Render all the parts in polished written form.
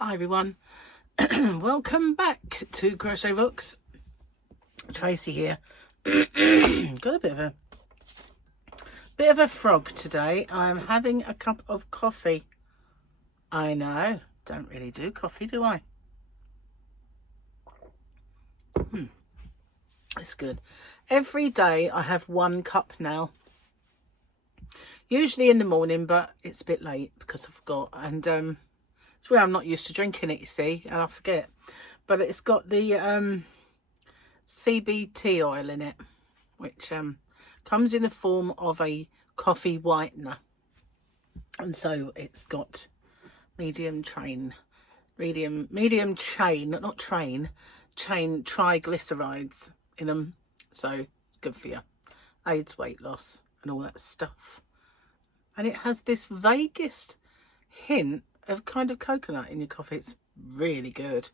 Hi everyone, welcome back to Crochet Books. Tracy here. Got a bit of a frog today. I'm having a cup of coffee. I know, don't really do coffee, do I? It's good. Every day I have 1 cup now. Usually in the morning, but it's a bit late because I forgot. And it's where I'm not used to drinking it, you see, and I forget. But it's got the CBD oil in it, which comes in the form of a coffee whitener. And so it's got medium chain triglycerides in them. So good for you. Aids, weight loss and all that stuff. And it has this vaguest hint of kind of coconut in your coffee. It's really good.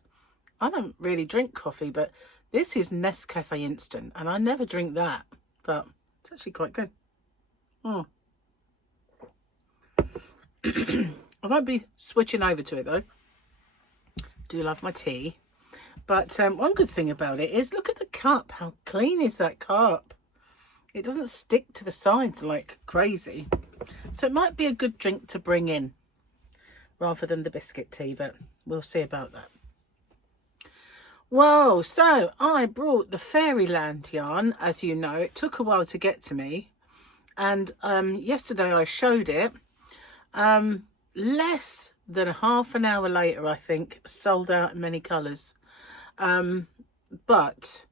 I don't really drink coffee, but this is Nescafe Instant, and I never drink that, but it's actually quite good. I won't be switching over to it though. Do love my tea. But one good thing about it is, look at the cup. How clean is that cup? It doesn't stick to the sides like crazy. So it might be a good drink to bring in rather than the biscuit tea, but we'll see about that. Whoa, so I brought the Fairyland yarn. As you know, it took a while to get to me. And yesterday I showed it. Less than half an hour later, I think, sold out in many colours. But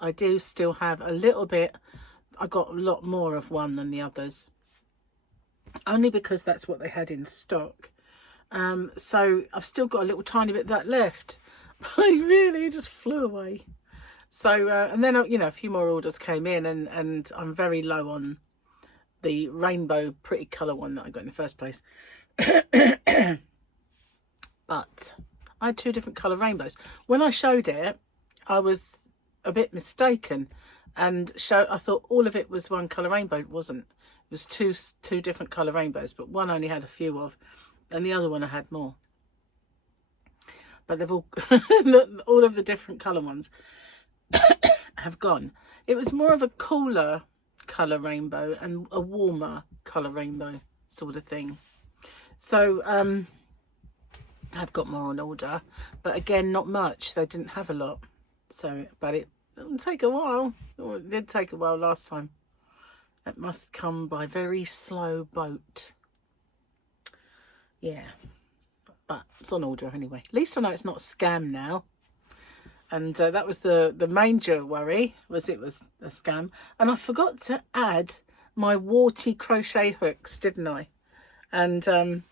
I do still have a little bit. I got a lot more of one than the others, only because that's what they had in stock. So I've still got a little tiny bit of that left. I really just flew away. So and then you know, a few more orders came in, and I'm very low on the rainbow pretty colour one that I got in the first place. But I had 2 different colour rainbows. When I showed it, I was a bit mistaken, and I thought all of it was 1 colour rainbow. It wasn't. It was two different colour rainbows, but one only had a few of, and the other one I had more. But they've all of the different colour ones have gone. It was more of a cooler colour rainbow and a warmer colour rainbow sort of thing. So I've got more on order, but again, not much. They didn't have a lot. So, but it'll take a while. It did take a while last time. It must come by very slow boat. Yeah, but it's on order anyway. At least I know it's not a scam now. And that was the major worry, was it was a scam. And I forgot to add my warty crochet hooks, didn't I? And the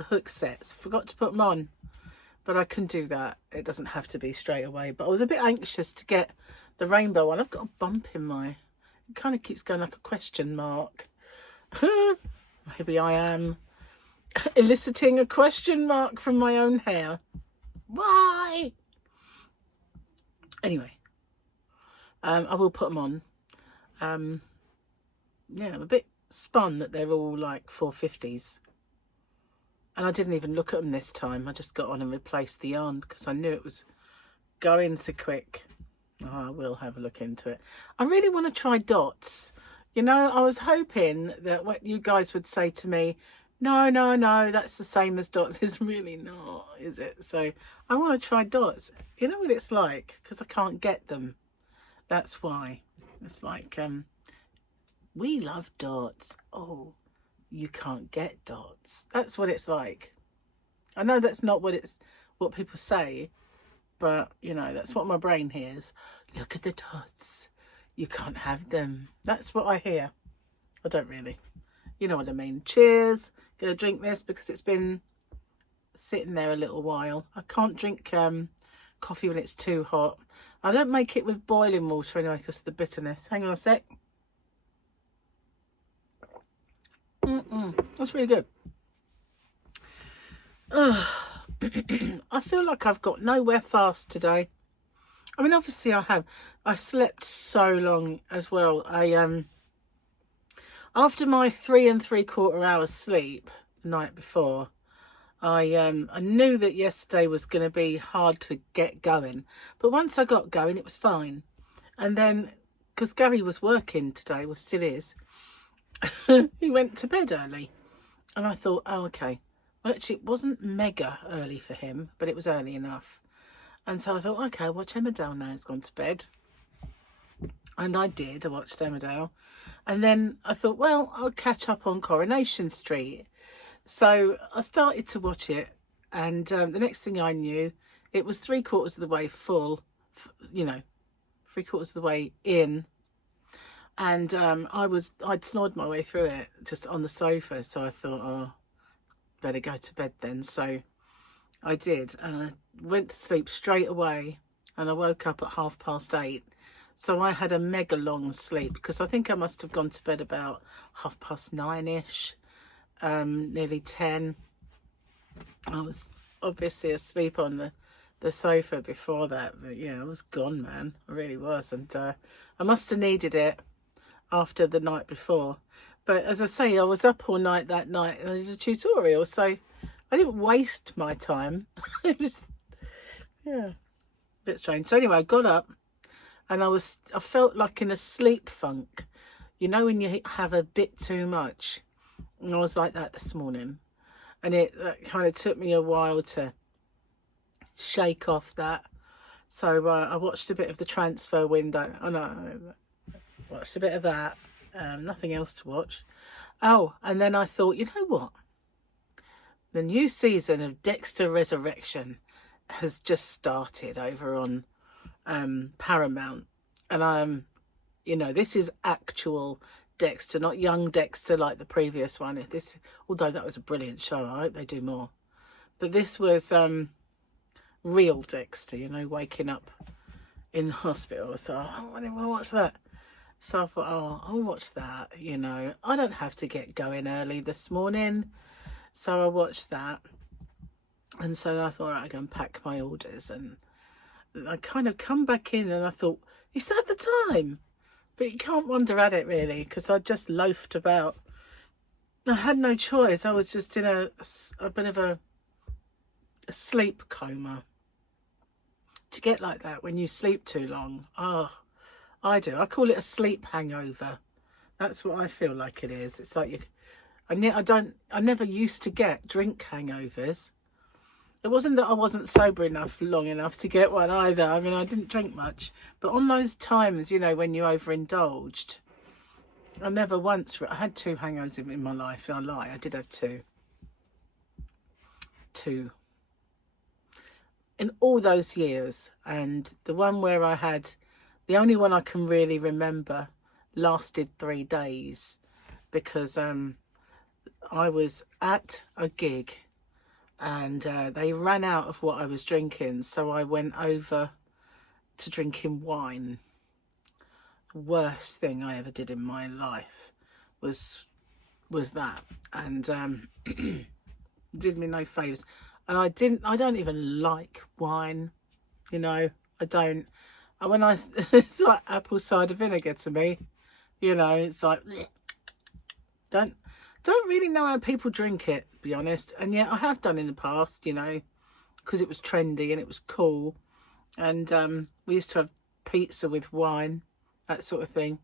hook sets, forgot to put them on. But I can do that. It doesn't have to be straight away. But I was a bit anxious to get the rainbow one. I've got a bump in it kind of keeps going like a question mark. Maybe I am eliciting a question mark from my own hair. Why? Anyway, I will put them on. Yeah, I'm a bit spun that they're all like 450s. And I didn't even look at them this time. I just got on and replaced the yarn because I knew it was going so quick. Oh, I will have a look into it. I really want to try dots. You know, I was hoping that what you guys would say to me, no, that's the same as dots. It's really not, is it? So I want to try dots. You know what it's like? Because I can't get them. That's why. It's like, we love dots. Oh, you can't get dots. That's what it's like. I know that's not what people say, but you know, that's what my brain hears. Look at the dots. You can't have them. That's what I hear. I don't really. You know what I mean. Cheers. Gonna drink this because it's been sitting there a little while. I can't drink coffee when it's too hot. I don't make it with boiling water anyway because of the bitterness. Hang on a sec. That's really good. I feel like I've got nowhere fast today. I mean, obviously I have. I slept so long as well. After my 3 3/4 hours sleep the night before, I knew that yesterday was going to be hard to get going, but once I got going, it was fine. And then, because Gary was working today, well, still is, he went to bed early. And I thought, oh, okay. Well, actually, it wasn't mega early for him, but it was early enough. And so I thought, okay, I'll watch Emmerdale now. He's gone to bed. And I did. I watched Emmerdale. And then I thought, well, I'll catch up on Coronation Street. So I started to watch it. And the next thing I knew, it was 3/4 of the way full, you know, 3/4 of the way in. And I'd snored my way through it just on the sofa. So I thought, oh, better go to bed then. So I did. And I went to sleep straight away. And I woke up at 8:30. So I had a mega long sleep, because I think I must have gone to bed about 9:30-ish, nearly 10. I was obviously asleep on the sofa before that, but yeah, I was gone, man. I really was. And I must have needed it after the night before. But as I say, I was up all night that night and I did a tutorial, so I didn't waste my time. It was, yeah, a bit strange. So anyway, I got up and I felt like in a sleep funk, you know, when you have a bit too much. And I was like that this morning, and it kind of took me a while to shake off that. So I watched a bit of the transfer window. I know, watched a bit of that. Nothing else to watch. Oh, and then I thought, you know what? The new season of Dexter Resurrection has just started over on Paramount. And you know, this is actual Dexter, not young Dexter like the previous one. Although that was a brilliant show, I hope they do more. But this was real Dexter, you know, waking up in hospital. So I want to watch that. So I thought, oh, I'll watch that, you know. I don't have to get going early this morning. So I watched that. And so I thought, right, I go and pack my orders. And I kind of come back in and I thought, is that the time? But you can't wonder at it, really, because I just loafed about. I had no choice. I was just in a bit of a sleep coma. To get like that when you sleep too long, oh, I do. I call it a sleep hangover. That's what I feel like it is. It's like I never used to get drink hangovers. It wasn't that I wasn't sober enough long enough to get one either. I mean, I didn't drink much. But on those times, you know, when you overindulged, I never once... I had 2 hangovers in my life. I lie. I did have 2. 2. In all those years. And the one where I had... The only one I can really remember lasted 3 days. Because I was at a gig... And they ran out of what I was drinking, so I went over to drinking wine. The worst thing I ever did in my life was that, and did me no favours. And I don't even like wine, you know. I don't. And it's like apple cider vinegar to me, you know. It's like don't really know how people drink it, to be honest. And yet I have done in the past, you know, because it was trendy and it was cool. And we used to have pizza with wine, that sort of thing.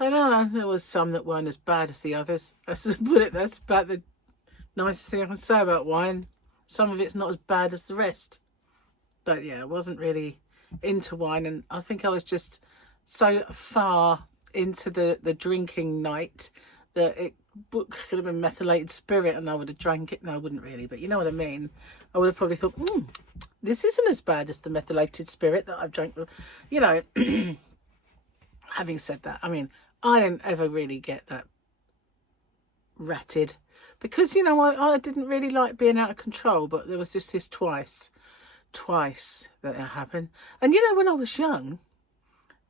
I don't know, there was some that weren't as bad as the others. That's about the nicest thing I can say about wine. Some of it's not as bad as the rest. But yeah, I wasn't really into wine. And I think I was just so far into the drinking night that it could have been methylated spirit and I would have drank it. No, I wouldn't really, but you know what I mean. I would have probably thought, this isn't as bad as the methylated spirit that I've drank. You know, having said that, I mean, I didn't ever really get that ratted because, you know, I didn't really like being out of control, but there was just this twice that it happened. And, you know, when I was young,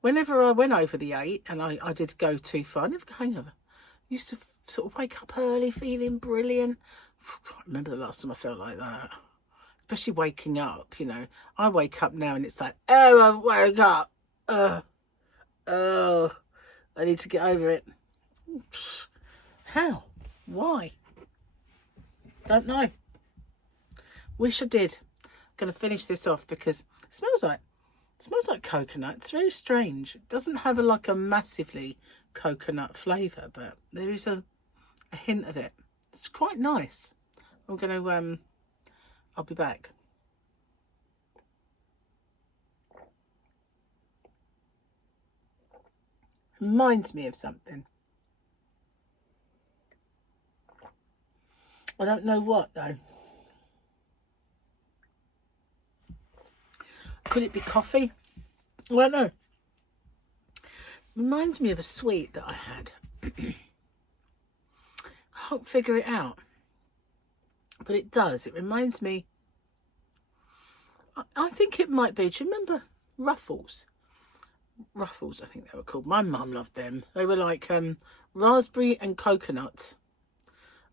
whenever I went over the 8 and I did go too far, I never got hangover. Used to sort of wake up early feeling brilliant. I can't remember the last time I felt like that, especially waking up, you know. I wake up now and it's like, oh, I woke up, oh, I need to get over it. How? Why? Don't know. Wish I did. I'm going to finish this off because it smells like coconut. It's very strange. It doesn't have like a massively coconut flavour, but there is a hint of it. It's quite nice. I'm going to, I'll be back. Reminds me of something. I don't know what though. Could it be coffee? I don't know. Reminds me of a sweet that I had. Can't figure it out. But it does. It reminds me. I think it might be. Do you remember Ruffles? Ruffles, I think they were called. My mum loved them. They were like raspberry and coconut.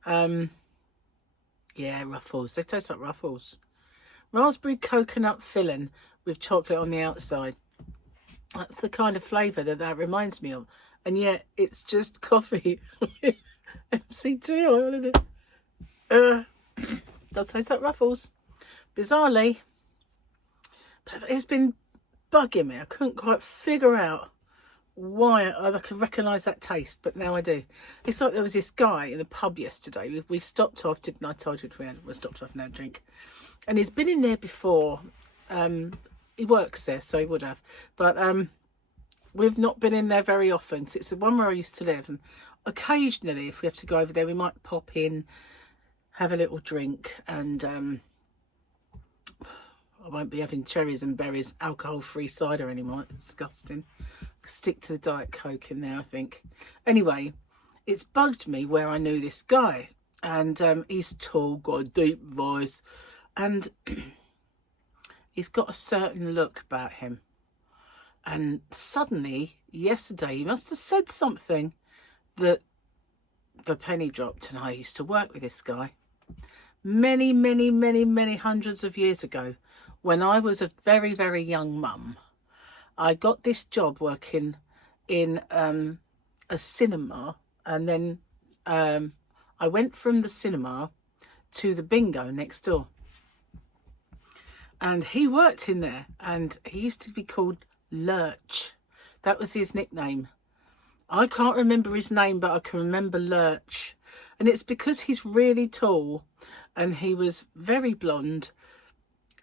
Yeah, Ruffles. They taste like Ruffles. Raspberry coconut filling with chocolate on the outside. That's the kind of flavour that reminds me of. And yet it's just coffee with MCT oil in it. Does taste like Ruffles. Bizarrely. But it's been bugging me. I couldn't quite figure out why I could recognise that taste, but now I do. It's like there was this guy in the pub yesterday. We stopped off, didn't I? Told you we stopped off and had a drink. And he's been in there before. He works there, so he would have. But we've not been in there very often. So it's the one where I used to live. And occasionally, if we have to go over there, we might pop in, have a little drink, and I won't be having cherries and berries, alcohol-free cider anymore. It's disgusting. Stick to the Diet Coke in there, I think. Anyway, it's bugged me where I knew this guy. And he's tall, got a deep voice. And he's got a certain look about him. And suddenly, yesterday, he must have said something that the penny dropped. And I used to work with this guy many, many, many, many hundreds of years ago. When I was a very, very young mum, I got this job working in a cinema. And then I went from the cinema to the bingo next door. And he worked in there. And he used to be called Lurch. That was his nickname. I can't remember his name, but I can remember Lurch. And it's because he's really tall. And he was very blonde.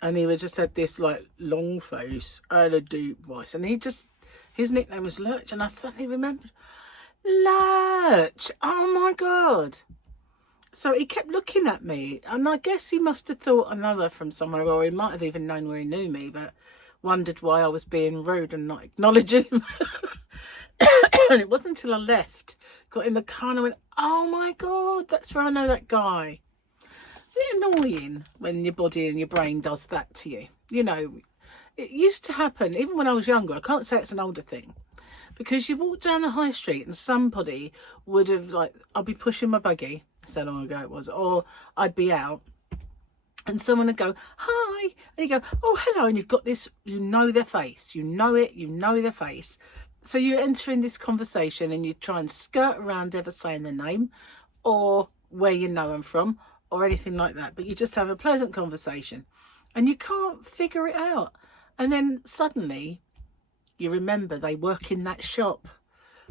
And he would just had this like long face and a deep voice. And his nickname was Lurch. And I suddenly remembered, Lurch, oh my God. So he kept looking at me. And I guess he must have thought I know her from somewhere, or he might have even known where he knew me, but wondered why I was being rude and not acknowledging him. And it wasn't until I left, got in the car and I went, oh my God, that's where I know that guy. It's annoying when your body and your brain does that to you. You know, it used to happen even when I was younger. I can't say it's an older thing, because you walk down the high street and somebody would have, like, I'd be pushing my buggy, so long ago it was, or I'd be out and someone would go, hi, and you go, oh, hello, and you've got this, you know their face, you know it, you know their face. So you enter in this conversation and you try and skirt around ever saying their name or where you know them from, or anything like that, but you just have a pleasant conversation and you can't figure it out. And then suddenly you remember they work in that shop,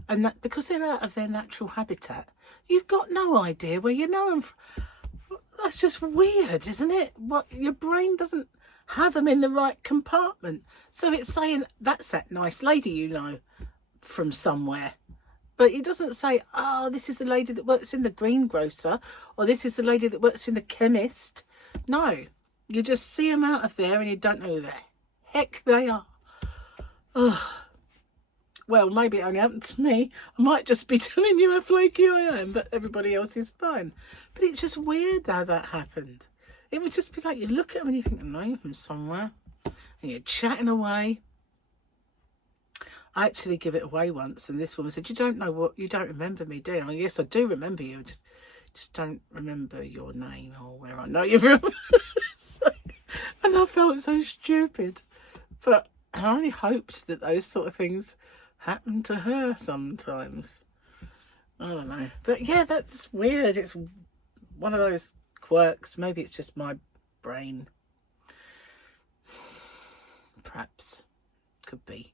and that because they're out of their natural habitat, you've got no idea where you know them from. That's just weird, isn't it? What, your brain doesn't have them in the right compartment, so it's saying that's that nice lady you know from somewhere. But it doesn't say, oh, this is the lady that works in the greengrocer, or this is the lady that works in the chemist. No, you just see them out of there and you don't know who the heck they are. Oh, well, maybe it only happened to me. I might just be telling you how flaky I am, but everybody else is fine. But it's just weird how that happened. It would just be like you look at them and you think, I know you from somewhere. And you're chatting away. I actually give it away once, and this woman said, you don't know what, you don't remember me, do you? And I, yes, I do remember you. Just don't remember your name or where I know you from. And I felt so stupid. But I only hoped that those sort of things happen to her sometimes. I don't know. But yeah, that's weird. It's one of those quirks. Maybe it's just my brain. Perhaps. Could be.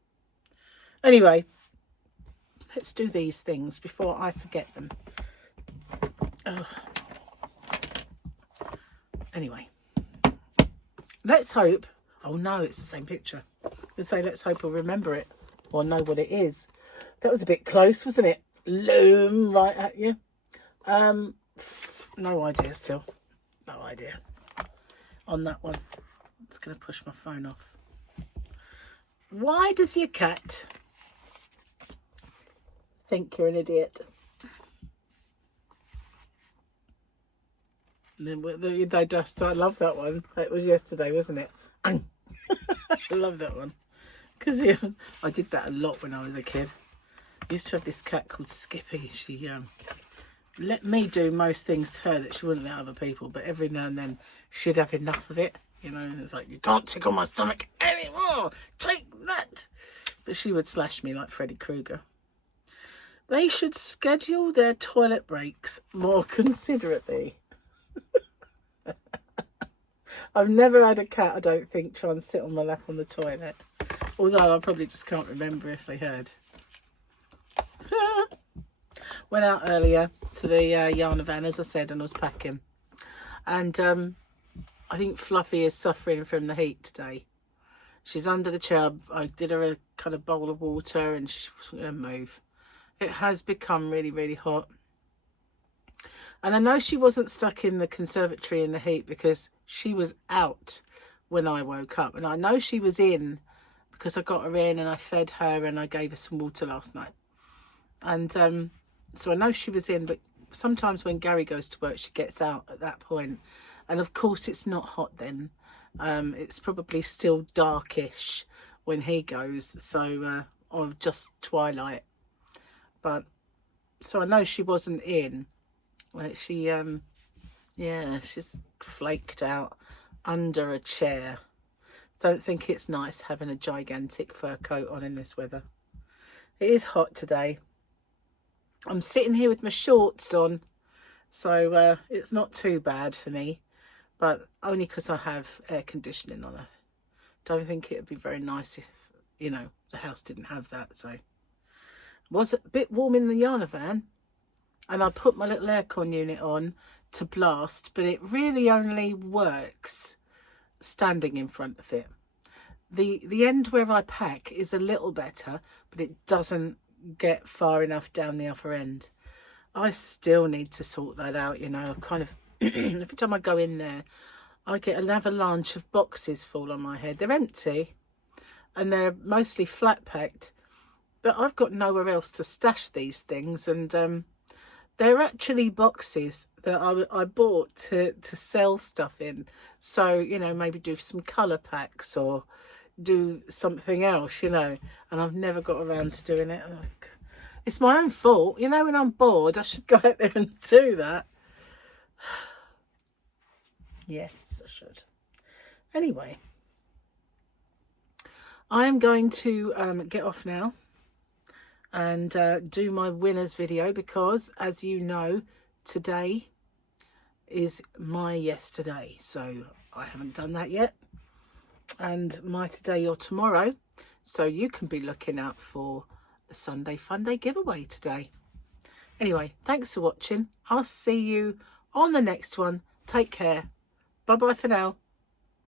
Anyway, let's do these things before I forget them. Ugh. Anyway, let's hope. Oh no, it's the same picture. Let's say let's hope I'll remember it or know what it is. That was a bit close, wasn't it? Loom right at you. No idea still. No idea on that one. I'm just going to push my phone off. Why does your cat think you're an idiot? They just, I love that one. It was yesterday, wasn't it? I love that one. Because I did that a lot when I was a kid. I used to have this cat called Skippy. She let me do most things to her that she wouldn't let other people. But every now and then she'd have enough of it. You know, and it's like, you can't tickle my stomach anymore. Take that. But she would slash me like Freddy Krueger. They should schedule their toilet breaks more considerately. I've never had a cat, I don't think, try and sit on my lap on the toilet. Although I probably just can't remember if they had. Went out earlier to the yarn van, as I said, and I was packing. And I think Fluffy is suffering from the heat today. She's under the chair. I did her a kind of bowl of water and she wasn't going to move. It has become really, really hot. And I know she wasn't stuck in the conservatory in the heat because she was out when I woke up. And I know she was in because I got her in and I fed her and I gave her some water last night. And so I know she was in, but sometimes when Gary goes to work, she gets out at that point. And of course, it's not hot then. It's probably still darkish when he goes. So, or just twilight. But, so I know she wasn't in. Like she, yeah, she's flaked out under a chair. Don't think it's nice having a gigantic fur coat on in this weather. It is hot today. I'm sitting here with my shorts on, so it's not too bad for me, but only because I have air conditioning on. I don't think it would be very nice if, you know, the house didn't have that. So it was a bit warm in the yarn van. And I put my little aircon unit on to blast, but it really only works standing in front of it. The end where I pack is a little better, but it doesn't get far enough down the other end. I still need to sort that out, you know. Kind of every time I go in there, I get an avalanche of boxes fall on my head. They're empty and they're mostly flat packed, but I've got nowhere else to stash these things. And they're actually boxes that I bought to sell stuff in. So, you know, maybe do some colour packs or do something else, you know. And I've never got around to doing it. It's my own fault. You know, when I'm bored, I should go out there and do that. Yes, I should. Anyway, I am going to get off now and do my winners video because, as you know, today is my yesterday, so I haven't done that yet, and my today or tomorrow, so you can be looking out for the Sunday Fun Day giveaway today. Anyway, thanks for watching. I'll see you on the next one. Take care. Bye bye for now.